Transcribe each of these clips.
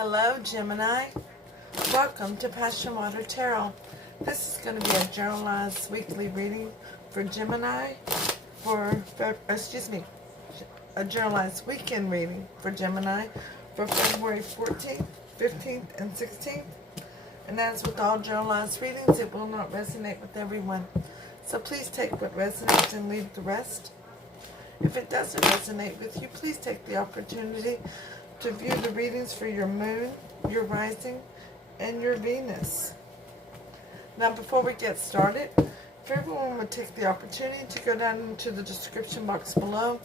Hello, Gemini. Welcome to PassionWater Tarot. This is going to be a generalized weekly reading for Gemini a generalized weekend reading for Gemini for February 14th, 15th, and 16th. And as with all generalized readings, it will not resonate with everyone. So please take what resonates and leave the rest. If it doesn't resonate with you, please take the opportunity to view the readings for your moon, your rising, and your Venus. Now, before we get started, if everyone would take the opportunity to go down into the description box below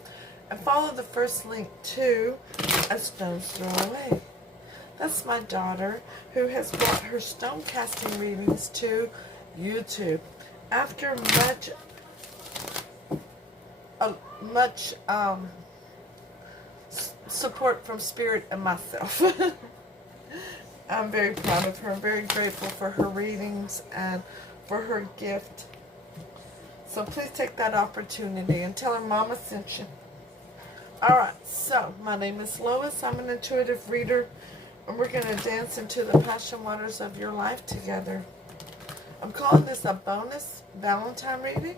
and follow the first link to AStonesThrowAway. That's my daughter who has brought her stone casting readings to YouTube after much support from Spirit and myself. I'm very proud of her. I'm very grateful for her readings and for her gift. So please take that opportunity and tell her Mama sent you. Alright, so my name is Lois. I'm an intuitive reader, and we're going to dance into the passion waters of your life together. I'm calling this a bonus Valentine reading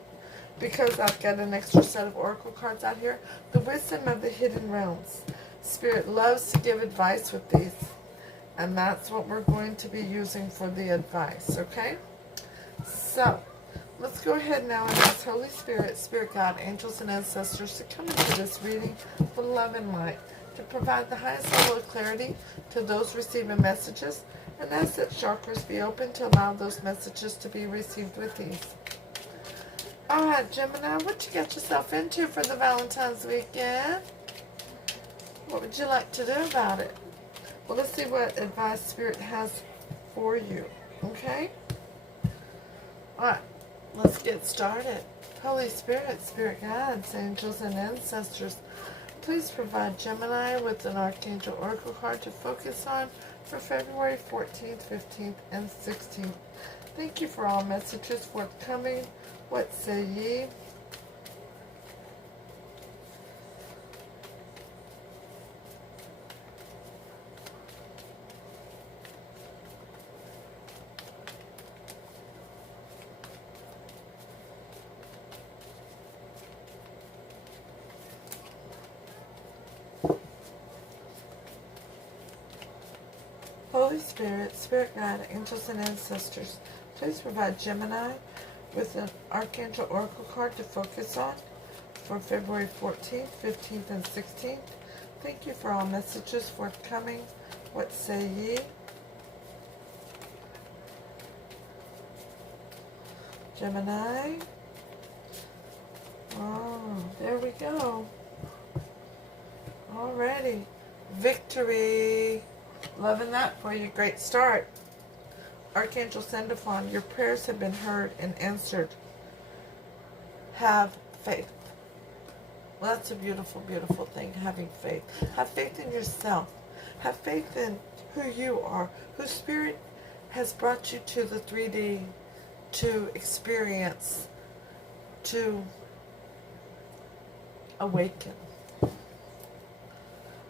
because I've got an extra set of oracle cards out here. The Wisdom of the Hidden Realms. Spirit loves to give advice with these, and that's what we're going to be using for the advice, okay? So, let's go ahead now and ask Holy Spirit, Spirit God, angels, and ancestors to come into this reading with love and light, to provide the highest level of clarity to those receiving messages, and ask that chakras be open to allow those messages to be received with ease. Alright, Gemini, what you get yourself into for the Valentine's weekend? What would you like to do about it? Well, let's see what advice Spirit has for you, okay? Alright, let's get started. Holy Spirit, Spirit Guides, angels, and ancestors, please provide Gemini with an Archangel Oracle card to focus on for February 14th, 15th, and 16th. Thank you for all messages forthcoming. What say ye? Holy Spirit, Spirit Guide, angels, and ancestors, please provide Gemini with an Archangel Oracle card to focus on for February 14th, 15th, and 16th. Thank you for all messages forthcoming. What say ye? Gemini. Oh, there we go. Alrighty. Victory. Loving that for you. Great start. Archangel Sendophon, your prayers have been heard and answered. Have faith. Well, that's a beautiful, beautiful thing, having faith. Have faith in yourself. Have faith in who you are, whose Spirit has brought you to the 3D to experience, to awaken.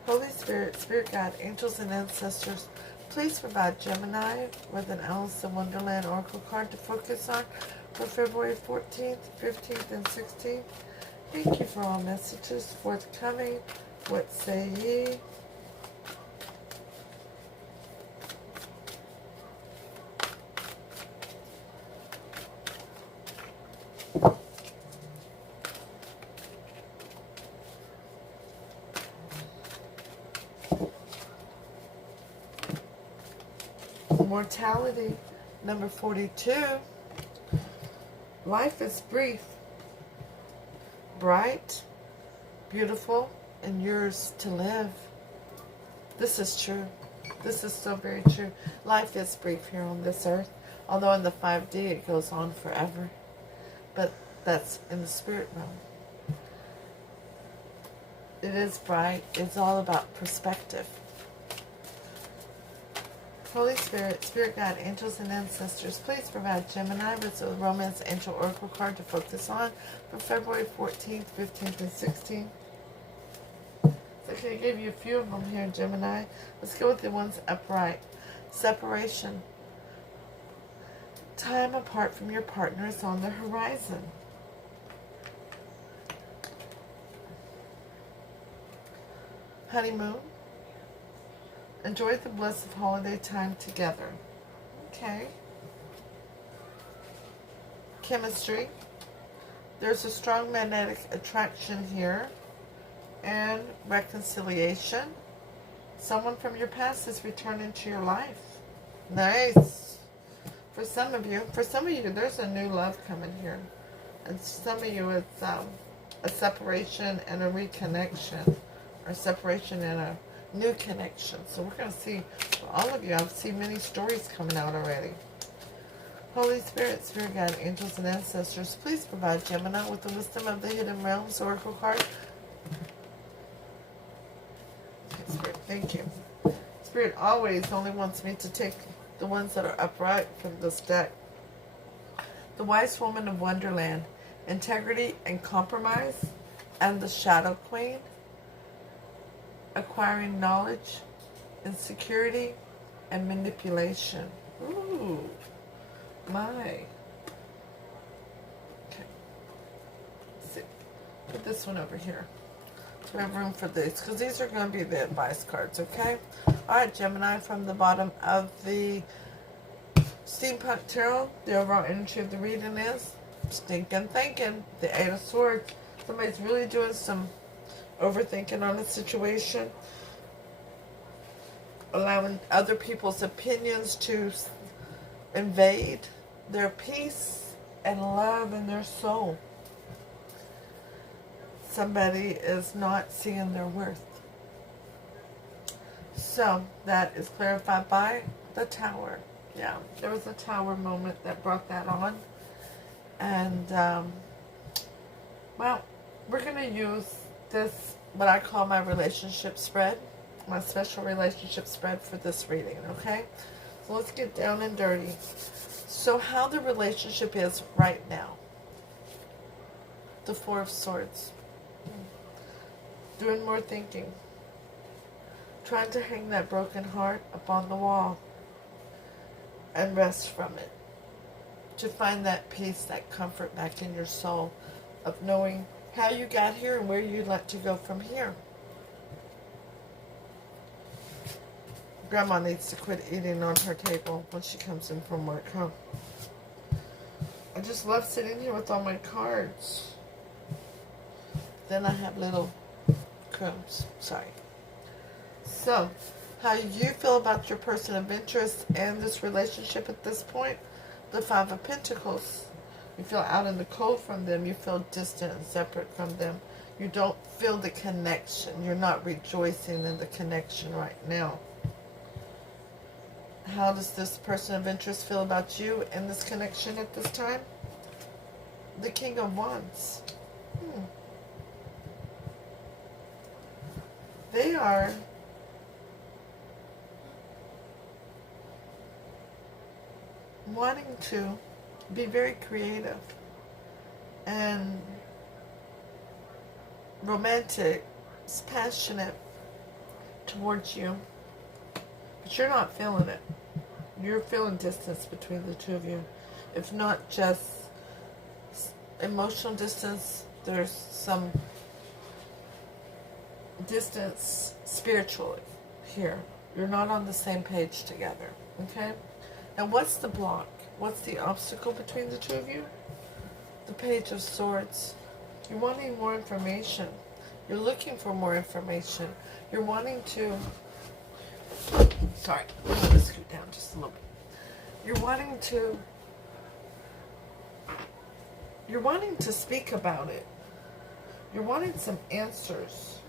Holy Spirit, Spirit Guide, angels, and ancestors, please provide Gemini with an Alice in Wonderland Oracle card to focus on for February 14th, 15th, and 16th. Thank you for all messages forthcoming. What say ye? Mortality, number 42. Life is brief, bright, beautiful, and yours to live. This is true. This is so very true. Life is brief here on this earth, although in the 5D it goes on forever. But that's in the spirit realm. It is bright. It's all about perspective. Holy Spirit, Spirit Guide, angels, and ancestors, please provide Gemini with a Romance Angel Oracle card to focus on for February 14th, 15th, and 16th. Okay, I gave you a few of them here, Gemini. Let's go with the ones upright. Separation. Time apart from your partner is on the horizon. Honeymoon. Enjoy the bliss of holiday time together. Okay. Chemistry. There's a strong magnetic attraction here. And reconciliation. Someone from your past is returning to your life. Nice. For some of you, there's a new love coming here. And some of you, it's a separation and a reconnection. Or separation and a new connection. So we're going to see, for all of you, I've seen many stories coming out already. Holy Spirit, Spirit Guide, Angels, and Ancestors, please provide Gemini with the wisdom of the Hidden Realms Oracle card. Okay, Spirit, thank you. Spirit always only wants me to take the ones that are upright from this deck. The Wise Woman of Wonderland, Integrity and Compromise, and the Shadow Queen. Acquiring knowledge, insecurity, and manipulation. Ooh, my. Okay. Let's see. Put this one over here. So we have room for these, because these are going to be the advice cards, okay? Alright, Gemini, from the bottom of the Steampunk Tarot, the overall energy of the reading is stinking thinking. The Eight of Swords. Somebody's really doing some overthinking on a situation, allowing other people's opinions to invade their peace and love in their soul. Somebody is not seeing their worth. So that is clarified by the Tower. Yeah, there was a Tower moment that brought that on. And, well, we're going to use this, what I call my relationship spread, my special relationship spread for this reading, okay? So let's get down and dirty. So how the relationship is right now. The Four of Swords. Doing more thinking. Trying to hang that broken heart up on the wall and rest from it. To find that peace, that comfort back in your soul of knowing how you got here and where you'd like to go from here. Grandma needs to quit eating on her table when she comes in from work, huh? I just love sitting here with all my cards. Then I have little crumbs. Sorry. So, how you feel about your person of interest and this relationship at this point? The Five of Pentacles. You feel out in the cold from them. You feel distant and separate from them. You don't feel the connection. You're not rejoicing in the connection right now. How does this person of interest feel about you in this connection at this time? The King of Wands. They are wanting to be very creative and romantic, passionate towards you, but you're not feeling it. You're feeling distance between the two of you. If not just emotional distance, there's some distance spiritually here. You're not on the same page together, okay? Now, what's the block? What's the obstacle between the two of you? The Page of Swords. You're wanting more information. You're looking for more information. You're wanting to... Sorry, I'm going to scoot down just a little bit. You're wanting to speak about it. You're wanting some answers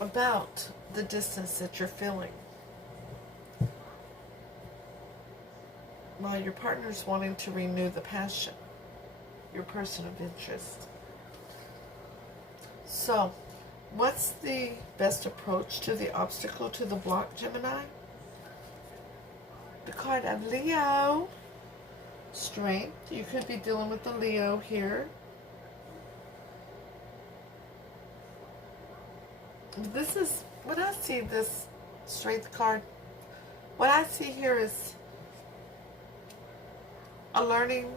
about the distance that you're feeling. While your partner's wanting to renew the passion, your person of interest. So, what's the best approach to the obstacle, to the block, Gemini? The card of Leo. Strength. You could be dealing with the Leo here. this is, when I see this strength card, what I see here is a learning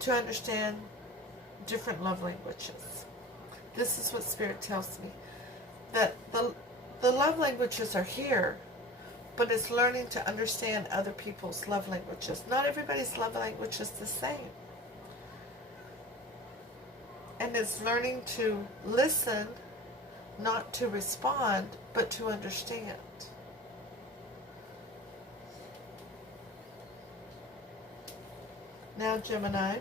to understand different love languages. This is what Spirit tells me. That the love languages are here, but it's learning to understand other people's love languages. Not everybody's love language is the same. And it's learning to listen, not to respond, but to understand. Now, Gemini,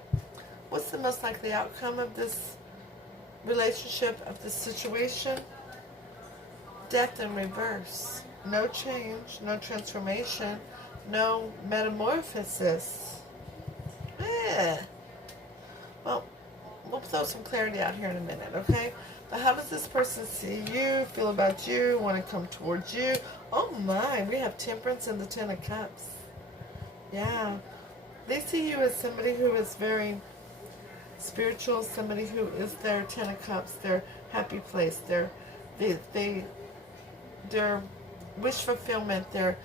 what's the most likely outcome of this relationship, of this situation? Death in reverse. No change, no transformation, no metamorphosis. Well, we'll throw some clarity out here in a minute, okay? But how does this person see you, feel about you, want to come towards you? Oh my, we have Temperance and the Ten of Cups. Yeah. They see you as somebody who is very spiritual, somebody who is their Ten of Cups, their happy place, their wish fulfillment, their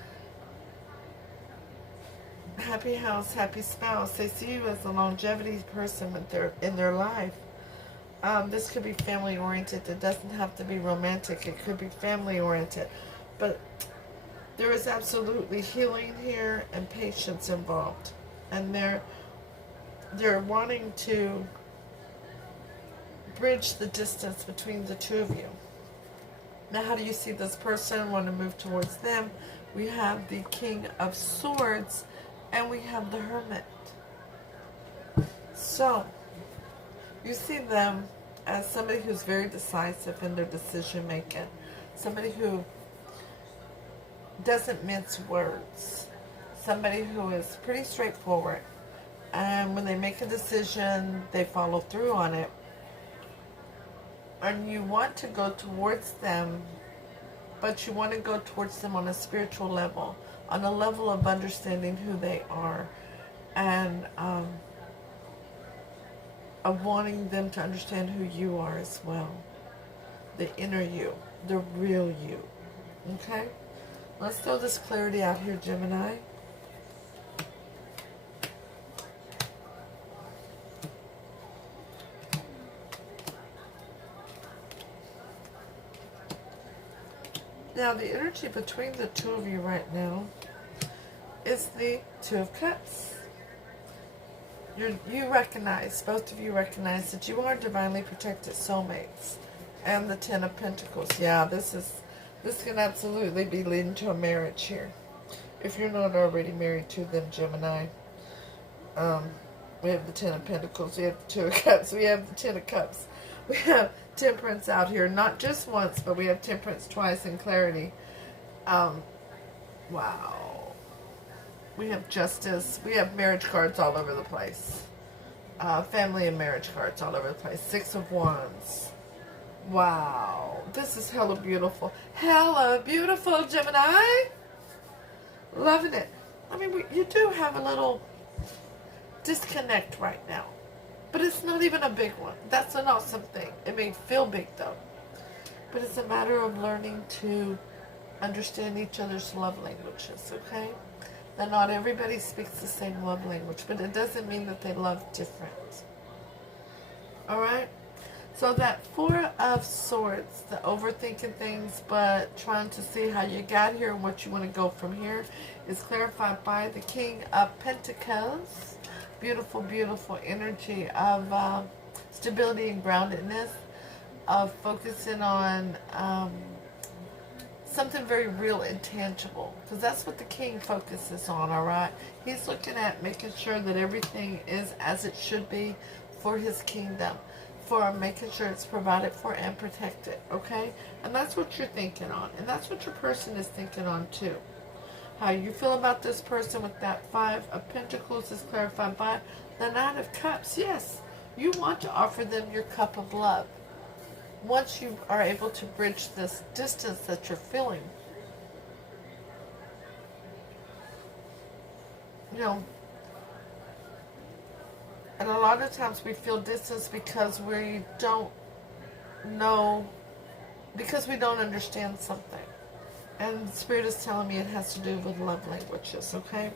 happy house, happy spouse. They see you as a longevity person in their life. This could be family oriented. It doesn't have to be romantic. It could be family oriented. But there is absolutely healing here and patience involved. And they're wanting to bridge the distance between the two of you. Now, how do you see this person? Want to move towards them? We have the King of Swords, and we have the Hermit. So, you see them as somebody who's very decisive in their decision making. Somebody who doesn't mince words. Somebody who is pretty straightforward. And when they make a decision, they follow through on it. And you want to go towards them, but you want to go towards them on a spiritual level, on a level of understanding who they are, and of wanting them to understand who you are as well. The inner you, the real you. Okay? Let's throw this clarity out here, Gemini. Now, the energy between the two of you right now is the Two of Cups. You recognize, both of you recognize that you are divinely protected soulmates. And the Ten of Pentacles. Yeah, this can absolutely be leading to a marriage here. If you're not already married to them, Gemini. We have the Ten of Pentacles. We have the Two of Cups. We have the Ten of Cups. We have Temperance out here, not just once, but we have Temperance twice in clarity. Wow. We have Justice. We have marriage cards all over the place. Family and marriage cards all over the place. Six of Wands. Wow. This is hella beautiful. Hella beautiful, Gemini. Loving it. I mean, you do have a little disconnect right now. But it's not even a big one. That's an awesome thing. It may feel big, though. But it's a matter of learning to understand each other's love languages, okay? Now, not everybody speaks the same love language, but it doesn't mean that they love different. All right? So that Four of Swords, the overthinking things, but trying to see how you got here and what you want to go from here, is clarified by the King of Pentacles. Beautiful, beautiful energy of stability and groundedness, of focusing on something very real and tangible, because that's what the King focuses on, all right? He's looking at making sure that everything is as it should be for his kingdom, for making sure it's provided for and protected, okay? And that's what you're thinking on, and that's what your person is thinking on too. How you feel about this person with that Five of Pentacles is clarified by the Knight of Cups. Yes, you want to offer them your cup of love. Once you are able to bridge this distance that you're feeling. You know, and a lot of times we feel distance because we don't know, because we don't understand something. And Spirit is telling me it has to do with love languages, okay?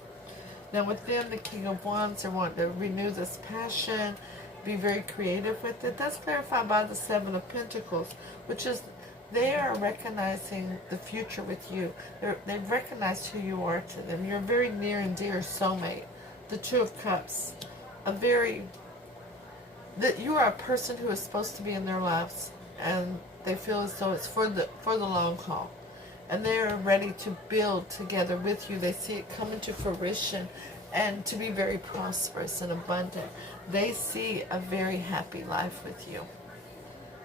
Now with them, the King of Wands, they want to renew this passion, be very creative with it. That's clarified by the Seven of Pentacles, which is they are recognizing the future with you. They've recognized who you are to them. You're a very near and dear soulmate. The Two of Cups, that you are a person who is supposed to be in their lives, and they feel as though it's for the long haul. And they're ready to build together with you. They see it coming to fruition and to be very prosperous and abundant. They see a very happy life with you.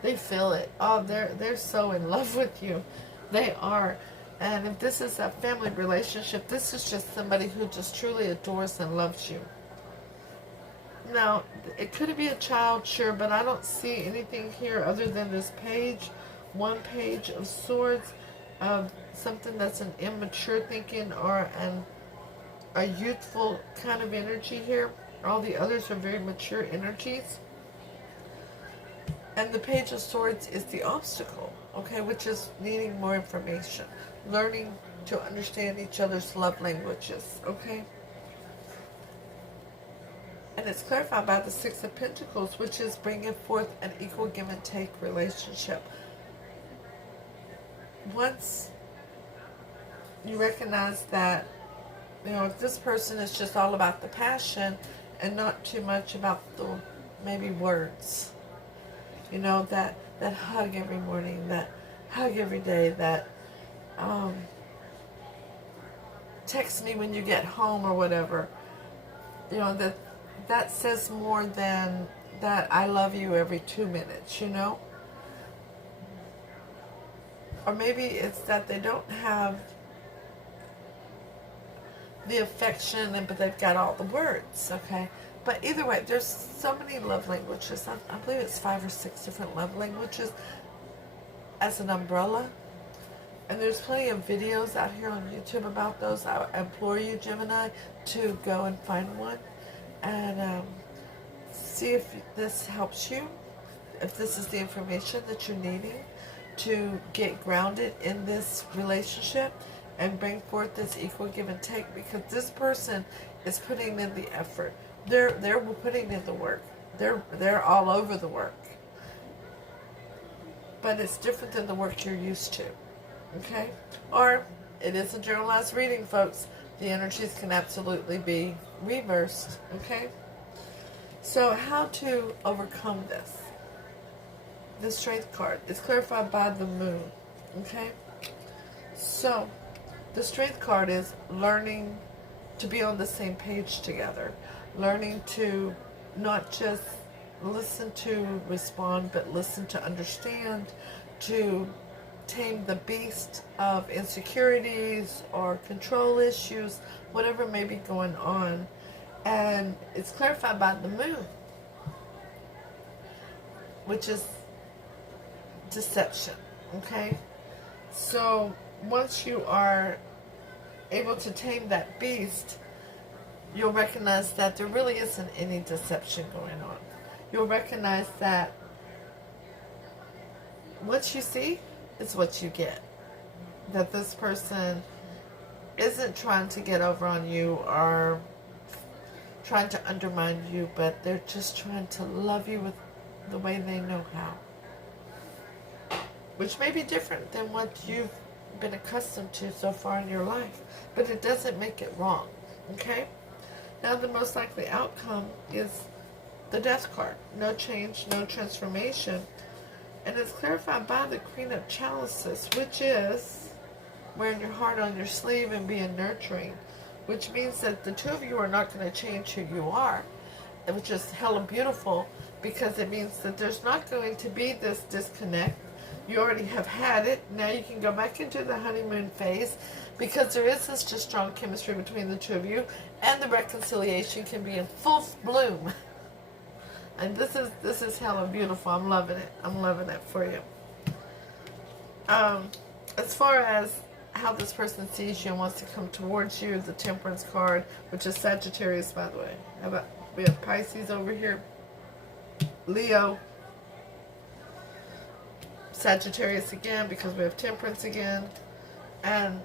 They feel it. Oh, they're so in love with you. They are. And if this is a family relationship, this is just somebody who just truly adores and loves you. Now, it could be a child, sure, but I don't see anything here other than this page, one page of swords, of something that's an immature thinking or a youthful kind of energy here. All the others are very mature energies. And the Page of Swords is the obstacle, okay, which is needing more information, learning to understand each other's love languages, okay? And it's clarified by the Six of Pentacles, which is bringing forth an equal give and take relationship. Once you recognize that, you know, if this person is just all about the passion and not too much about the maybe words, you know, that hug every morning, that hug every day, that text me when you get home or whatever, you know, that says more than that I love you every 2 minutes, you know? Or maybe it's that they don't have the affection, but they've got all the words, okay? But either way, there's so many love languages. I believe it's 5 or 6 different love languages as an umbrella. And there's plenty of videos out here on YouTube about those. I implore you, Gemini, to go and find one and see if this helps you, if this is the information that you're needing to get grounded in this relationship and bring forth this equal give and take, because this person is putting in the effort. They're putting in the work. They're all over the work. But it's different than the work you're used to. Okay? Or it is a generalized reading, folks. The energies can absolutely be reversed. Okay? So how to overcome this? The Strength card is clarified by the Moon. Okay? So the Strength card is learning to be on the same page together. Learning to not just listen to respond, but listen to understand, to tame the beast of insecurities or control issues, whatever may be going on. And it's clarified by the Moon, which is deception. Okay? So once you are able to tame that beast, you'll recognize that there really isn't any deception going on. You'll recognize that what you see is what you get. That this person isn't trying to get over on you or trying to undermine you, but they're just trying to love you with the way they know how. Which may be different than what you've been accustomed to so far in your life, but it doesn't make it wrong. Okay? Now the most likely outcome is the Death card. No change, no transformation. And it's clarified by the Queen of Chalices, which is wearing your heart on your sleeve and being nurturing. Which means that the two of you are not going to change who you are. Which is hella beautiful, because it means that there's not going to be this disconnect. You already have had it. Now you can go back into the honeymoon phase, because there is this just strong chemistry between the two of you, and the reconciliation can be in full bloom. And this is hella beautiful. I'm loving it. I'm loving it for you. As far as how this person sees you and wants to come towards you, the Temperance card, which is Sagittarius, by the way. How about we have Pisces over here, Leo, Sagittarius again, because we have Temperance again. And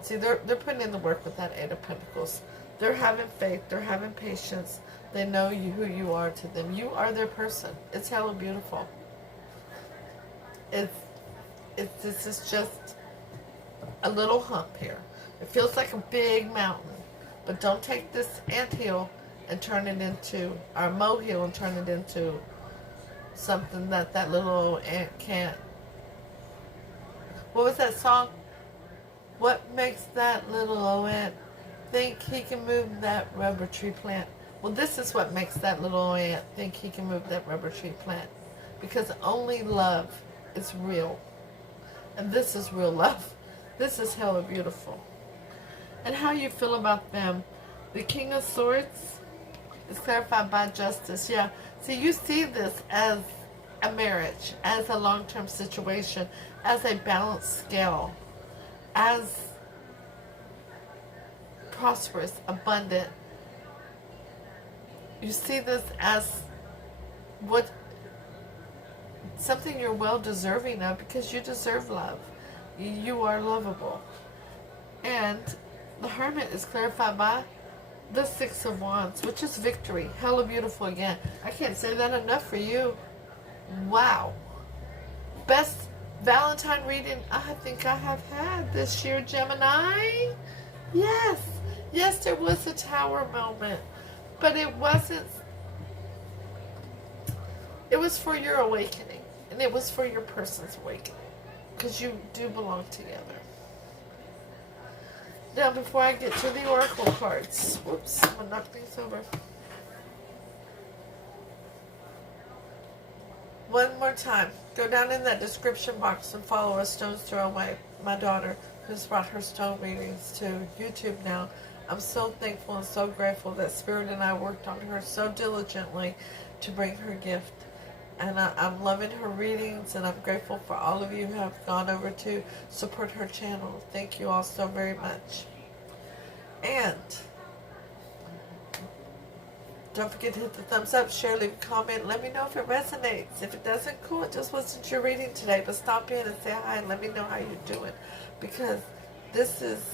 see, they're putting in the work with that Eight of Pentacles. They're having faith. They're having patience. They know you, who you are to them. You are their person. It's hella beautiful. This is just a little hump here. It feels like a big mountain. But don't take this anthill and turn it into, or molehill and turn it into something that little ant can't. What was that song? What makes that little old ant think he can move that rubber tree plant? Well, this is what makes that little old ant think he can move that rubber tree plant. Because only love is real. And this is real love. This is hella beautiful. And how you feel about them. The King of Swords is clarified by justice. Yeah. See, you see this as a marriage, as a long-term situation, as a balanced scale, as prosperous, abundant. You see this as what something you're well deserving of, because you deserve love. You are lovable. And the Hermit is clarified by the Six of Wands, which is victory. Hella beautiful again. I can't say that enough for you. Wow. Best Valentine reading I think I have had this year, Gemini. Yes. Yes, there was a tower moment. But it wasn't. It was for your awakening. And it was for your person's awakening. Because you do belong together. Now, before I get to the oracle cards. Whoops, I'm going to knock things over. One more time. Go down in that description box and follow AStonesThrowAway, my daughter, who's brought her stone readings to YouTube now. I'm so thankful and so grateful that Spirit and I worked on her so diligently to bring her gift. And I'm loving her readings, and I'm grateful for all of you who have gone over to support her channel. Thank you all so very much. And don't forget to hit the thumbs up, share, leave a comment. Let me know if it resonates. If it doesn't, cool, it just wasn't your reading today. But stop in and say hi and let me know how you're doing. Because this is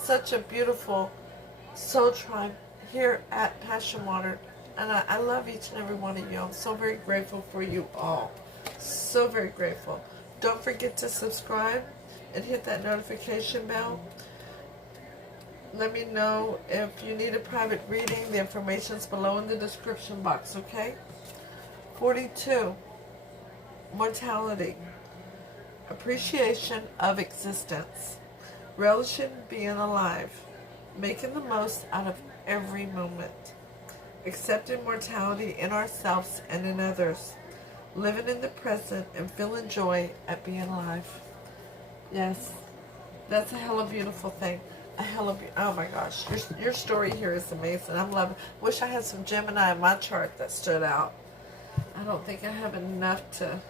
such a beautiful soul tribe here at PassionWater. And I love each and every one of you. I'm so very grateful for you all. So very grateful. Don't forget to subscribe and hit that notification bell. Let me know if you need a private reading. The information's below in the description box, okay? 42. Mortality. Appreciation of existence. Relishing being alive. Making the most out of every moment. Accepting mortality in ourselves and in others. Living in the present and feeling joy at being alive. Yes, that's a hella beautiful thing. A hella oh my gosh, your story here is amazing. I'm loving. Wish I had some Gemini in my chart that stood out. I don't think I have enough to.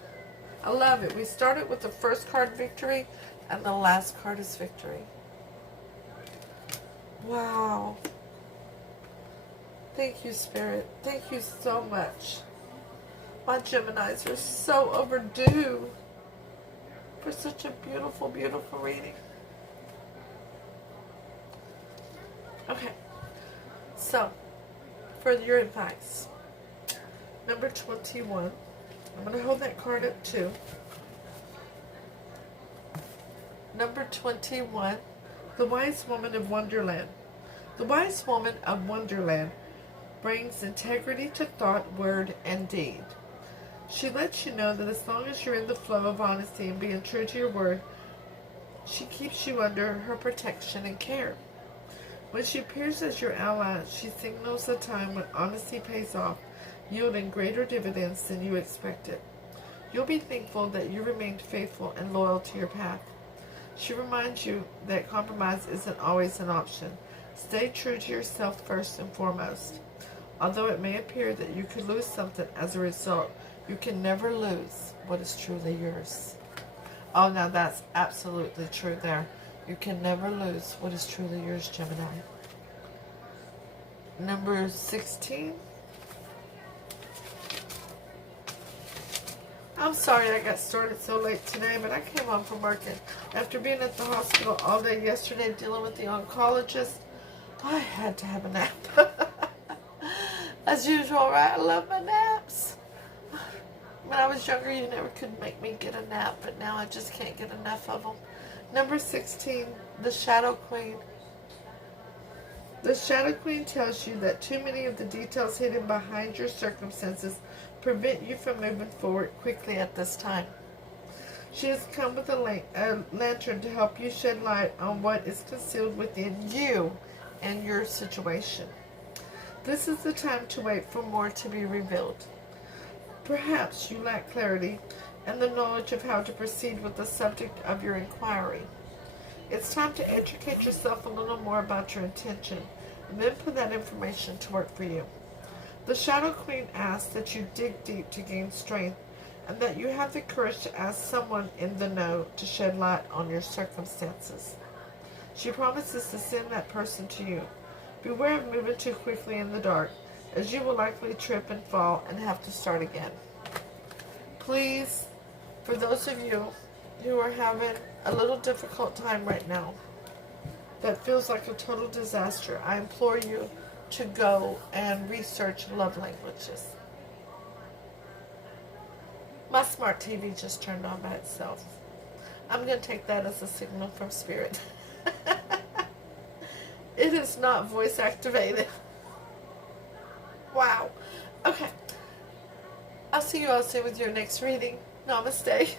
I love it. We started with the first card, victory, and the last card is victory. Wow. Thank you, Spirit. Thank you so much. My Geminis are so overdue for such a beautiful, beautiful reading. Okay. So, for your advice. Number 21. I'm going to hold that card up too. Number 21. The Wise Woman of Wonderland. The Wise Woman of Wonderland brings integrity to thought, word, and deed. She lets you know that as long as you're in the flow of honesty and being true to your word, she keeps you under her protection and care. When she appears as your ally, she signals a time when honesty pays off, yielding greater dividends than you expected. You'll be thankful that you remained faithful and loyal to your path. She reminds you that compromise isn't always an option. Stay true to yourself first and foremost. Although it may appear that you could lose something as a result, you can never lose what is truly yours. Oh, now that's absolutely true there. You can never lose what is truly yours, Gemini. Number 16. I'm sorry I got started so late today, but I came home from work and after being at the hospital all day yesterday dealing with the oncologist, I had to have a nap. As usual, right? I love my naps. When I was younger, you never could make me get a nap, but now I just can't get enough of them. Number 16, the Shadow Queen. The Shadow Queen tells you that too many of the details hidden behind your circumstances prevent you from moving forward quickly at this time. She has come with a lantern to help you shed light on what is concealed within you and your situation. This is the time to wait for more to be revealed. Perhaps you lack clarity and the knowledge of how to proceed with the subject of your inquiry. It's time to educate yourself a little more about your intention and then put that information to work for you. The Shadow Queen asks that you dig deep to gain strength and that you have the courage to ask someone in the know to shed light on your circumstances. She promises to send that person to you. Beware of moving too quickly in the dark, as you will likely trip and fall and have to start again. Please, for those of you who are having a little difficult time right now, that feels like a total disaster, I implore you to go and research love languages. My smart TV just turned on by itself. I'm going to take that as a signal from Spirit. It is not voice activated. Wow. Okay. I'll see you all soon with your next reading. Namaste.